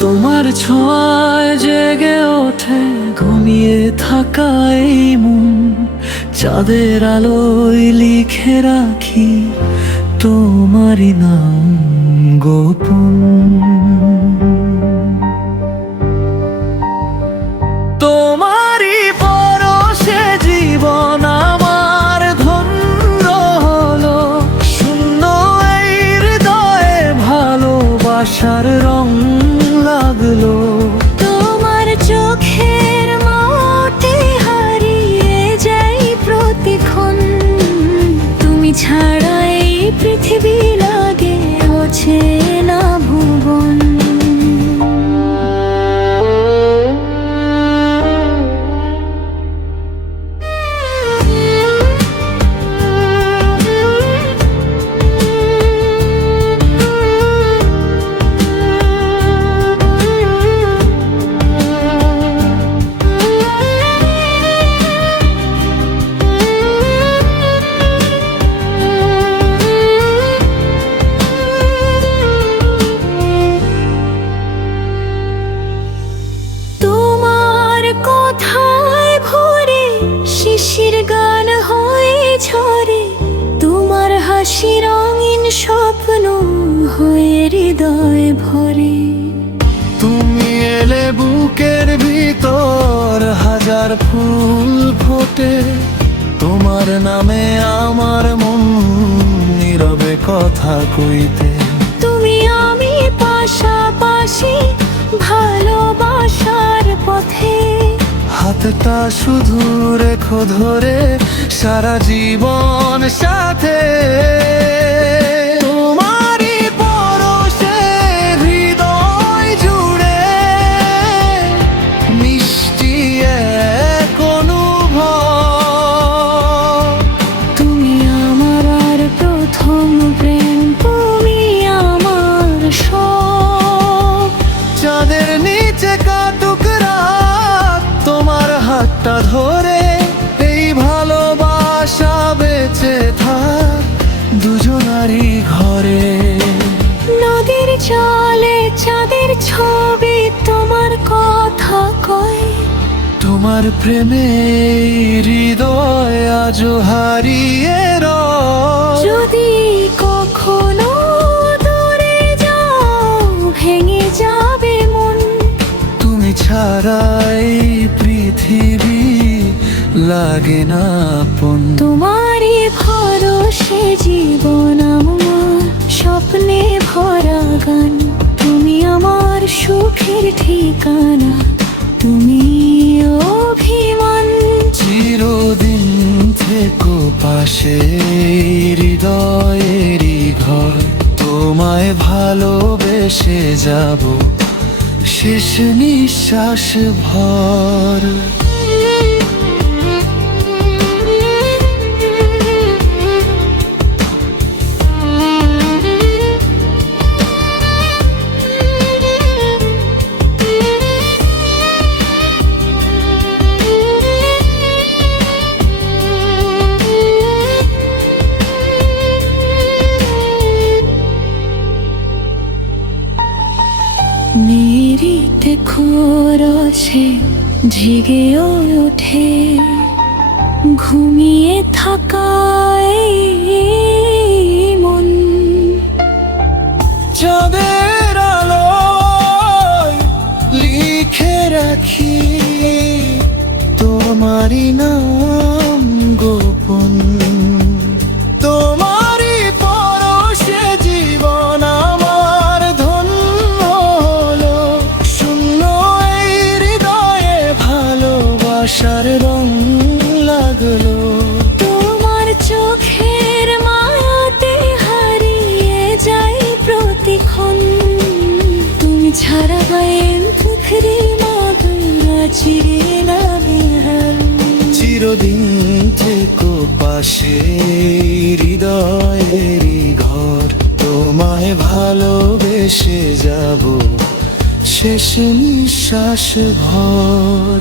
তোমার ছোঁয়ায় জেগে ওঠে ঘুমিয়ে থাকা এই মন, চাঁদের আলোয় লিখে রাখি তোমারই নাম গোপন। তোমারই পরশে জীবন আমার ধন্য হলো, শূন্য এই হৃদয়ে ভালোবাসার রং লাগলো। তোমার চোখের মতে হারিয়ে যাই প্রতিক্ষণ, তুমি ছাড়া এই পৃথিবী লাগে অচেনা ভুবন। শিশির গান হয়ে ঝরে, তোমার হাসি রঙিন স্বপ্ন হয়ে হৃদয় ভরে। তুমি এলে বুকের ভিতর হাজার ফুল ফোটে, তোমার নামে আমার মন নীরবে কথা কইতে। তুমি আমি পাশাপাশি ভালোবাসার পথে, হাতটা শুধু রেখো ধরে সারা জীবন সাথে। তোমারই পরশে হৃদয় জুড়ে মিষ্টি এক অনুভব। তুমি আমার আর প্রথম প্রেম, তুমি আমার সব। চাঁদের নিচে কাটুক রাত, তোমার হাতটা ধরে এই ভালোবাসা বেঁচে থাক দুজনারই ঘরে। নদীর জলে চাঁদের ছবি তোমার কথা কয়, তোমার প্রেমে হৃদয় আজও হারিয়ে রয়। যদি কখনো দূরে যাও ভেঙে যাবে মন, তুমি ছাড়াই পৃথিবী লাগে না আপন। তোমারই ভরসে জীবন আমার স্বপ্নে ভরা গান। তুমি আমার সুখের ঠিকানা, তুমি অভিমান। চিরদিন থেকো পাশে হৃদয়েরই ঘর, তোমায় ভালোবেসে যাব শেষ নিঃশ্বাস ভর। মেরিতে খোরসে ঝিগে ওঠে ঘুমিয়ে থাকায় মন। চাঁদের আলোয় লিখে রাখি তোমারই নাম গোপন। তোমারই পরশে জীবন আমার ধন্য হলো, শূন্য এই হৃদয়ে ভালোবাসার রং লাগলো। তোমার চোখের মায়াতে হারিয়ে যাই প্রতিক্ষণ, তুমি ছাড়া গায়েন পুখরি মাগুরা চিরে না বেহাল। চিরদিন থেকো পাশে হৃদয়েরই ঘর, তোমায় ভালোবেসে যাব শেষ নিঃশ্বাস ভর।